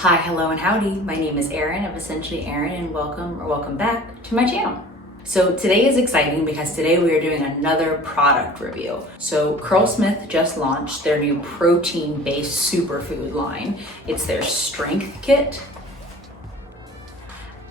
Hi, hello, and howdy. My name is Erin of Essentially Erin, and welcome back to my channel. So today is exciting because today we are doing another product review. So Curlsmith just launched their new protein-based superfood line. It's their Strength Kit.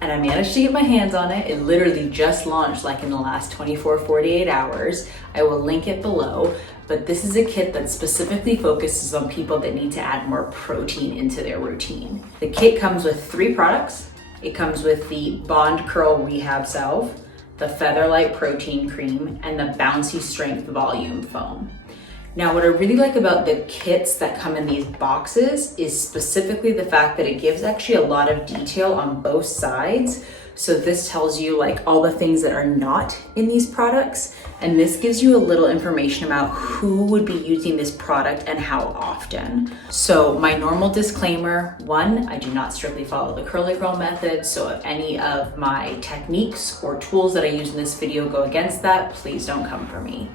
And I managed to get my hands on it. It literally just launched like in the last 48 hours. I will link it below. But this is a kit that specifically focuses on people that need to add more protein into their routine. The kit comes with 3 products. It comes with the Bond Curl Rehab Salve, the Featherlight Protein Cream, and the Bouncy Strength Volume Foam. Now, what I really like about the kits that come in these boxes is specifically the fact that it gives actually a lot of detail on both sides. So this tells you like all the things that are not in these products. And this gives you a little information about who would be using this product and how often. So my normal disclaimer, 1, I do not strictly follow the curly girl method. So if any of my techniques or tools that I use in this video go against that, please don't come for me.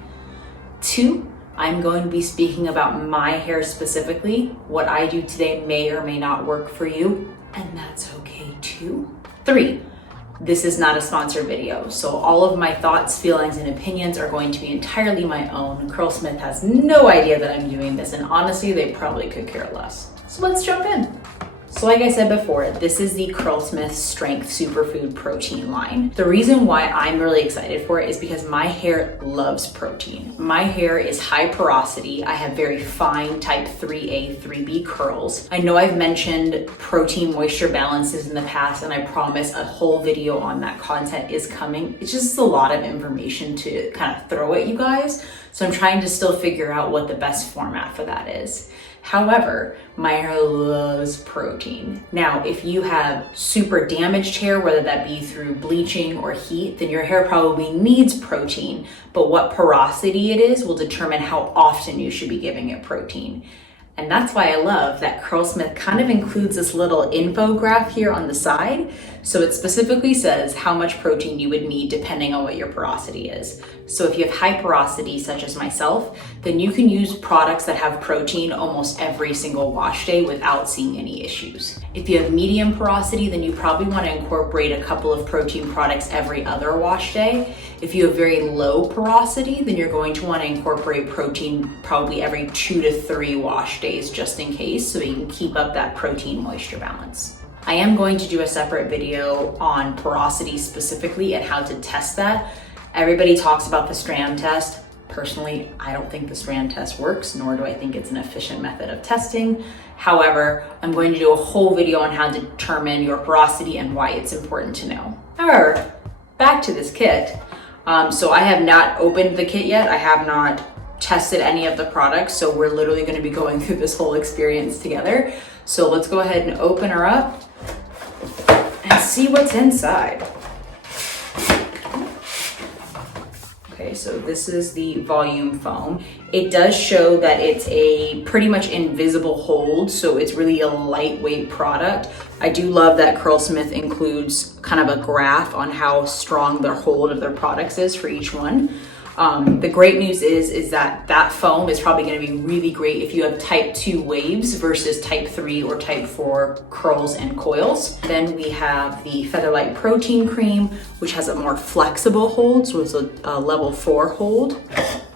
2, I'm going to be speaking about my hair specifically. What I do today may or may not work for you, and that's okay too. 3, this is not a sponsored video, so all of my thoughts, feelings, and opinions are going to be entirely my own. Curlsmith has no idea that I'm doing this, and honestly, they probably could care less. So let's jump in. So like I said before, this is the Curlsmith'S Strength Superfood Protein line. The reason why I'm really excited for it is because my hair loves protein. My hair is high porosity. I have very fine type 3A, 3B curls. I know I've mentioned protein moisture balances in the past, and I promise a whole video on that content is coming. It's just a lot of information to kind of throw at you guys. So I'm trying to still figure out what the best format for that is. However, my hair loves protein. Now, if you have super damaged hair, whether that be through bleaching or heat, then your hair probably needs protein, but what porosity it is will determine how often you should be giving it protein. And that's why I love that Curlsmith kind of includes this little infograph here on the side. So it specifically says how much protein you would need depending on what your porosity is. So if you have high porosity, such as myself, then you can use products that have protein almost every single wash day without seeing any issues. If you have medium porosity, then you probably want to incorporate a couple of protein products every other wash day. If you have very low porosity, then you're going to want to incorporate protein probably every 2 to 3 wash days just in case, so you can keep up that protein moisture balance. I am going to do a separate video on porosity specifically and how to test that. Everybody talks about the strand test. Personally, I don't think the strand test works, nor do I think it's an efficient method of testing. However, I'm going to do a whole video on how to determine your porosity and why it's important to know. However, back to this kit. So I have not opened the kit yet. I have not tested any of the products, so we're literally going to be going through this whole experience together. So let's go ahead and open her up and see what's inside. Okay, so this is the volume foam. It does show that it's a pretty much invisible hold, so it's really a lightweight product. I do love that Curlsmith includes kind of a graph on how strong their hold of their products is for each one. The great news is that foam is probably going to be really great if you have type 2 waves versus type 3 or type 4 curls and coils. Then we have the Featherlight Protein Cream, which has a more flexible hold, so it's a level 4 hold.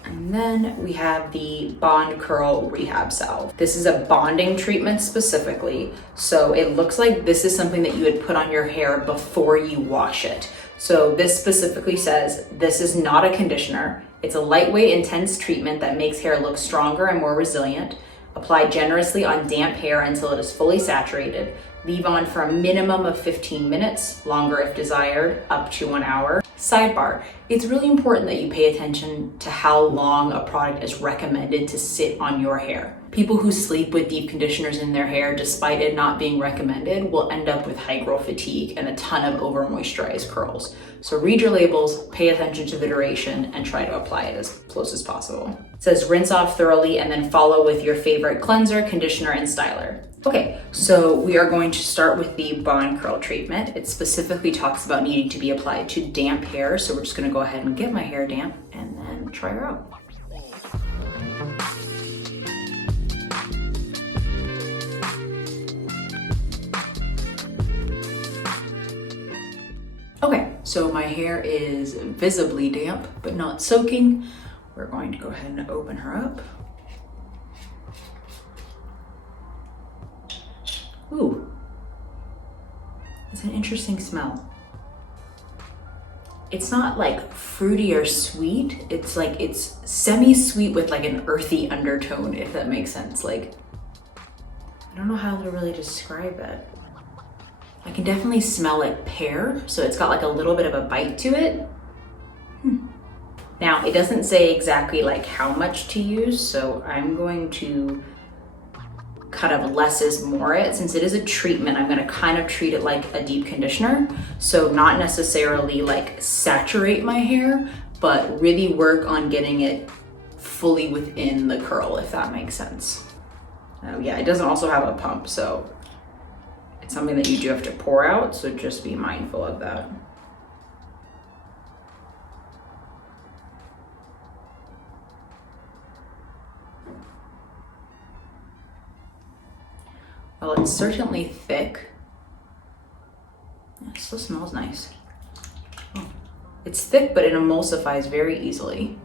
And then we have the Bond Curl Rehab Salve. This is a bonding treatment specifically. So it looks like this is something that you would put on your hair before you wash it. So this specifically says this is not a conditioner. It's a lightweight, intense treatment that makes hair look stronger and more resilient. Apply generously on damp hair until it is fully saturated. Leave on for a minimum of 15 minutes, longer if desired, up to 1 hour. Sidebar, it's really important that you pay attention to how long a product is recommended to sit on your hair. People who sleep with deep conditioners in their hair, despite it not being recommended, will end up with high growth fatigue and a ton of over moisturized curls. So read your labels, pay attention to the duration, and try to apply it as close as possible. It says rinse off thoroughly and then follow with your favorite cleanser, conditioner, and styler. Okay, so we are going to start with the Bond Curl treatment. It specifically talks about needing to be applied to damp hair, so we're just gonna go ahead and get my hair damp and then try her out. So my hair is visibly damp, but not soaking. We're going to go ahead and open her up. Ooh, it's an interesting smell. It's not like fruity or sweet. It's like, it's semi-sweet with like an earthy undertone, if that makes sense. Like, I don't know how to really describe it. I can definitely smell like pear, so it's got like a little bit of a bite to it. Now, it doesn't say exactly like how much to use, so I'm going to kind of less is more it. Since it is a treatment, I'm gonna kind of treat it like a deep conditioner. So not necessarily like saturate my hair, but really work on getting it fully within the curl, if that makes sense. Yeah, it doesn't also have a pump, so it's something that you do have to pour out, so just be mindful of that. Well, it's certainly thick. It still smells nice. Oh. It's thick, but it emulsifies very easily.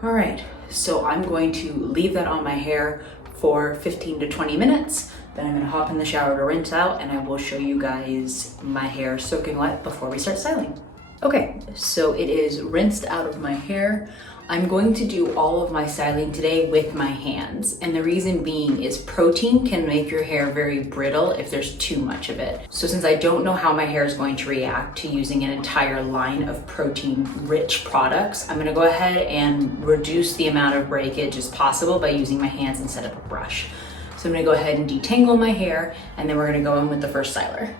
All right, so I'm going to leave that on my hair for 15 to 20 minutes. Then I'm gonna hop in the shower to rinse out, and I will show you guys my hair soaking wet before we start styling. Okay, so it is rinsed out of my hair. I'm going to do all of my styling today with my hands, and the reason being is protein can make your hair very brittle if there's too much of it. So since I don't know how my hair is going to react to using an entire line of protein-rich products, I'm gonna go ahead and reduce the amount of breakage as possible by using my hands instead of a brush. So I'm gonna go ahead and detangle my hair, and then we're gonna go in with the first styler.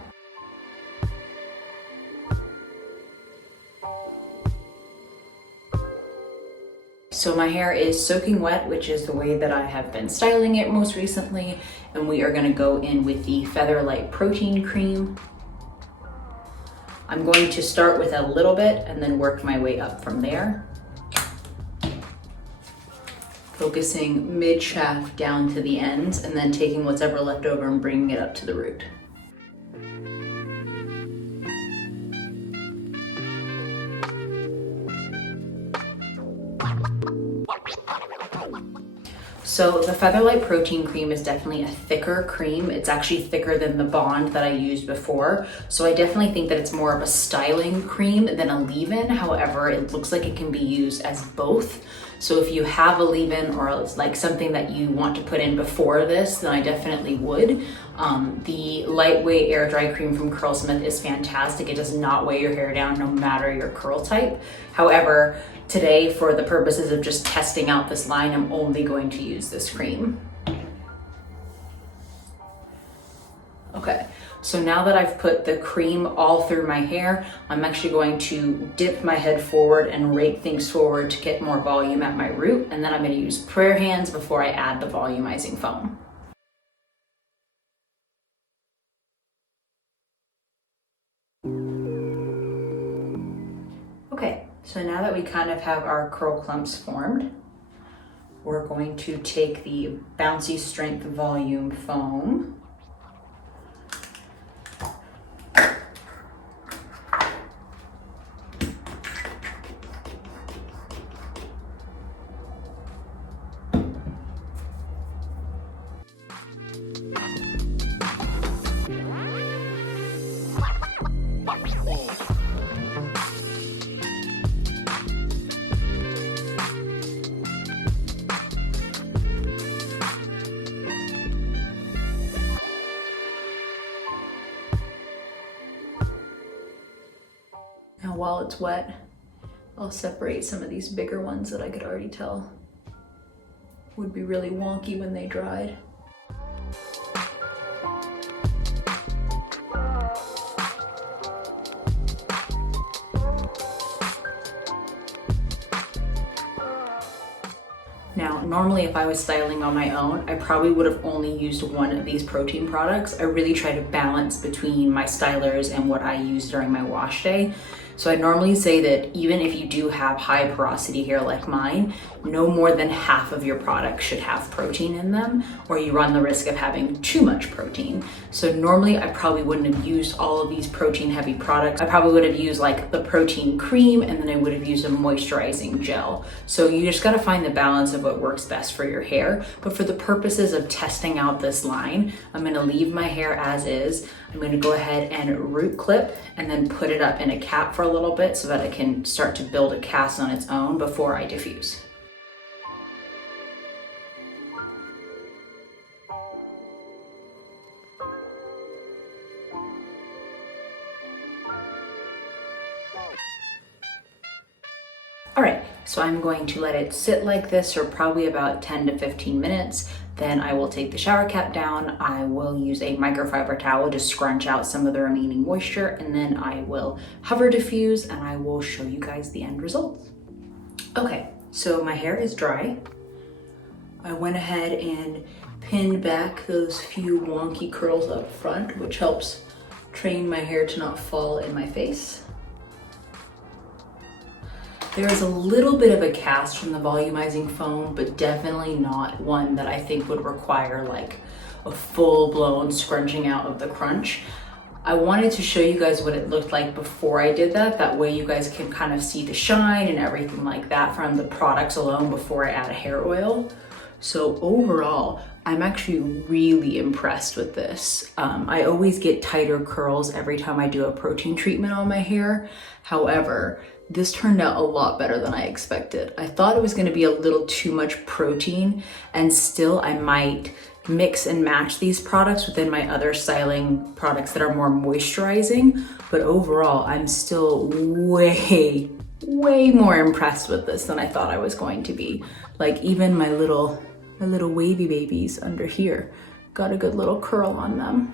So my hair is soaking wet, which is the way that I have been styling it most recently. And we are gonna go in with the Featherlight Protein Cream. I'm going to start with a little bit and then work my way up from there. Focusing mid-shaft down to the ends and then taking what's ever left over and bringing it up to the root. So the Featherlight Protein Cream is definitely a thicker cream. It's actually thicker than the Bond that I used before. So I definitely think that it's more of a styling cream than a leave-in. However, it looks like it can be used as both. So if you have a leave-in or like something that you want to put in before this, then I definitely would. The lightweight air dry cream from Curlsmith is fantastic. It does not weigh your hair down no matter your curl type. However, today, for the purposes of just testing out this line, I'm only going to use this cream. Okay, so now that I've put the cream all through my hair, I'm actually going to dip my head forward and rake things forward to get more volume at my root, and then I'm going to use prayer hands before I add the volumizing foam. Okay, so now that we kind of have our curl clumps formed, we're going to take the Bouncy Strength Volume Foam. Now while it's wet, I'll separate some of these bigger ones that I could already tell would be really wonky when they dried. Now normally if I was styling on my own, I probably would have only used one of these protein products. I really try to balance between my stylers and what I use during my wash day. So I normally say that even if you do have high porosity hair like mine, no more than half of your products should have protein in them, or you run the risk of having too much protein. So normally I probably wouldn't have used all of these protein heavy products. I probably would have used like the protein cream, and then I would have used a moisturizing gel. So you just gotta find the balance of what works best for your hair. But for the purposes of testing out this line, I'm gonna leave my hair as is. I'm gonna go ahead and root clip and then put it up in a cap for a little bit so that it can start to build a cast on its own before I diffuse. All right, so I'm going to let it sit like this for probably about 10 to 15 minutes. Then I will take the shower cap down. I will use a microfiber towel to scrunch out some of the remaining moisture, and then I will hover diffuse and I will show you guys the end results. Okay, so my hair is dry. I went ahead and pinned back those few wonky curls up front, which helps train my hair to not fall in my face. There is a little bit of a cast from the volumizing foam, but definitely not one that I think would require like a full-blown scrunching out of the crunch. I wanted to show you guys what it looked like before I did that. That way you guys can kind of see the shine and everything like that from the products alone before I add a hair oil. So overall, I'm actually really impressed with this. I always get tighter curls every time I do a protein treatment on my hair. However, this turned out a lot better than I expected. I thought it was gonna be a little too much protein, and still I might mix and match these products within my other styling products that are more moisturizing. But overall, I'm still way more impressed with this than I thought I was going to be. Like even my little wavy babies under here got a good little curl on them.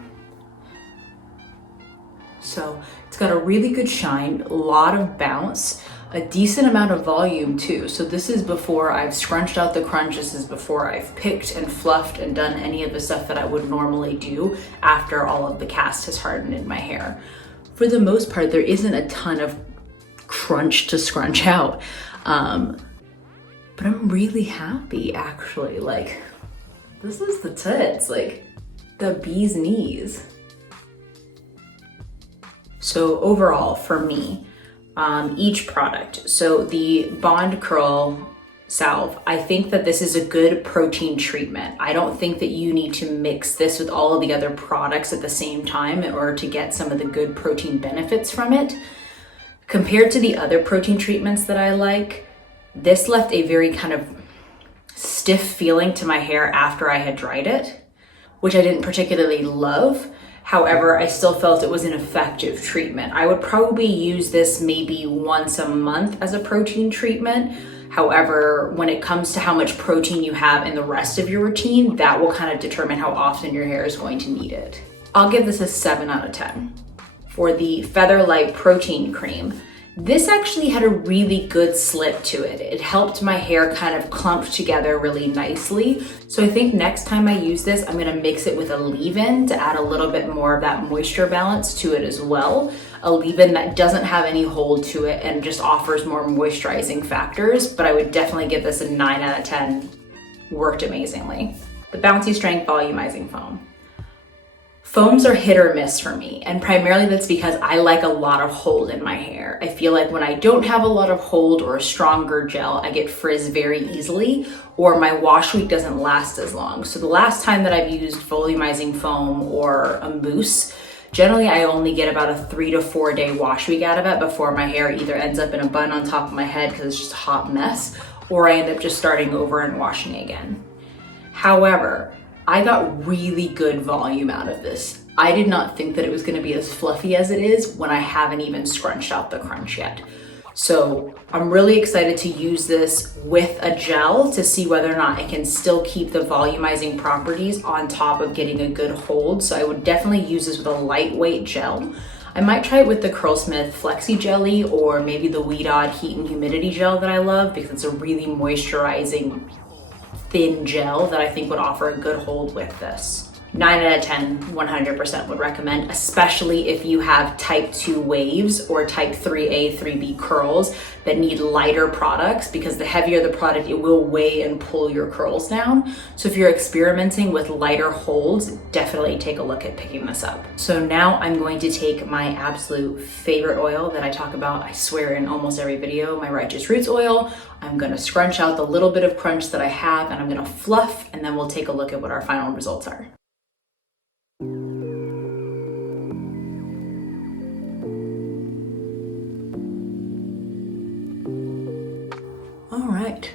So it's got a really good shine, a lot of bounce, a decent amount of volume too. So this is before I've scrunched out the crunch. This is before I've picked and fluffed and done any of the stuff that I would normally do after all of the cast has hardened in my hair. For the most part, there isn't a ton of crunch to scrunch out. But I'm really happy actually. Like, this is the tits, like the bee's knees. So overall for me, each product, so the Bond Curl Salve, I think that this is a good protein treatment. I don't think that you need to mix this with all of the other products at the same time in order to get some of the good protein benefits from it. Compared to the other protein treatments that I like, this left a very kind of stiff feeling to my hair after I had dried it, which I didn't particularly love. However, I still felt it was an effective treatment. I would probably use this maybe once a month as a protein treatment. However, when it comes to how much protein you have in the rest of your routine, that will kind of determine how often your hair is going to need it. I'll give this a 7 out of 10. For the Featherlight Protein Cream, this actually had a really good slip to it. It helped my hair kind of clump together really nicely. So I think next time I use this, I'm gonna mix it with a leave-in to add a little bit more of that moisture balance to it as well. A leave-in that doesn't have any hold to it and just offers more moisturizing factors, but I would definitely give this a 9 out of 10. Worked amazingly. The Bouncy Strength Volumizing Foam. Foams are hit or miss for me, and primarily that's because I like a lot of hold in my hair. I feel like when I don't have a lot of hold or a stronger gel, I get frizz very easily, or my wash week doesn't last as long. So the last time that I've used volumizing foam or a mousse, generally I only get about a 3 to 4 day wash week out of it before my hair either ends up in a bun on top of my head because it's just a hot mess, or I end up just starting over and washing again. However, I got really good volume out of this. I did not think that it was gonna be as fluffy as it is when I haven't even scrunched out the crunch yet. So I'm really excited to use this with a gel to see whether or not I can still keep the volumizing properties on top of getting a good hold. So I would definitely use this with a lightweight gel. I might try it with the Curlsmith Flexi Jelly or maybe the Weedod Heat and Humidity Gel that I love because it's a really moisturizing, thin gel that I think would offer a good hold with this. 9 out of 10, 100% would recommend, especially if you have type 2 waves or type 3A, 3B curls that need lighter products, because the heavier the product, it will weigh and pull your curls down. So if you're experimenting with lighter holds, definitely take a look at picking this up. So now I'm going to take my absolute favorite oil that I talk about, I swear, in almost every video, my Righteous Roots oil. I'm gonna scrunch out the little bit of crunch that I have, and I'm gonna fluff, and then we'll take a look at what our final results are. All right,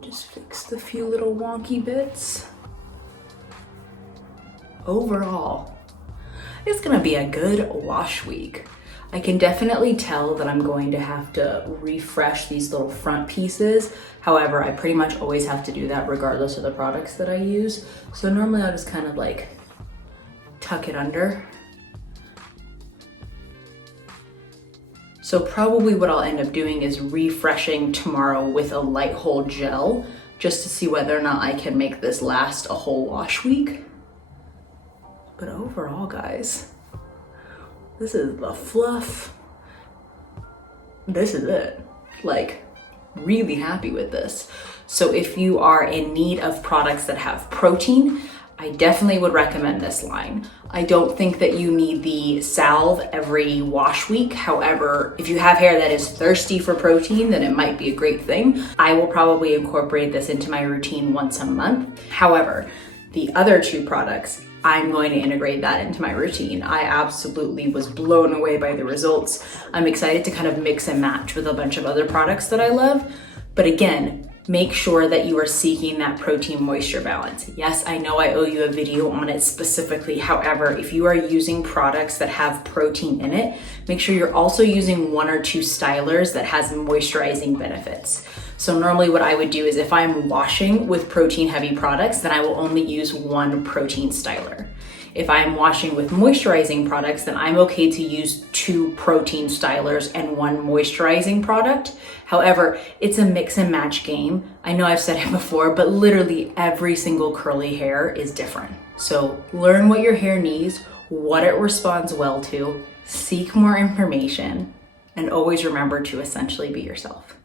just fix the few little wonky bits. Overall, it's gonna be a good wash week. I can definitely tell that I'm going to have to refresh these little front pieces. However, I pretty much always have to do that regardless of the products that I use. So normally I'll just kind of like tuck it under. So probably what I'll end up doing is refreshing tomorrow with a light hold gel, just to see whether or not I can make this last a whole wash week. But overall, guys, this is the fluff. This is it. Like, really happy with this. So if you are in need of products that have protein, I definitely would recommend this line. I don't think that you need the salve every wash week. However, if you have hair that is thirsty for protein, then it might be a great thing. I will probably incorporate this into my routine once a month. However, the other two products, I'm going to integrate that into my routine. I absolutely was blown away by the results. I'm excited to kind of mix and match with a bunch of other products that I love. But again, make sure that you are seeking that protein moisture balance. Yes, I know I owe you a video on it specifically. However, if you are using products that have protein in it, make sure you're also using 1 or 2 stylers that has moisturizing benefits. So normally what I would do is if I'm washing with protein heavy products, then I will only use 1 protein styler. If I'm washing with moisturizing products, then I'm okay to use 2 protein stylers and 1 moisturizing product. However, it's a mix and match game. I know I've said it before, but literally every single curly hair is different. So learn what your hair needs, what it responds well to, seek more information, and always remember to essentially be yourself.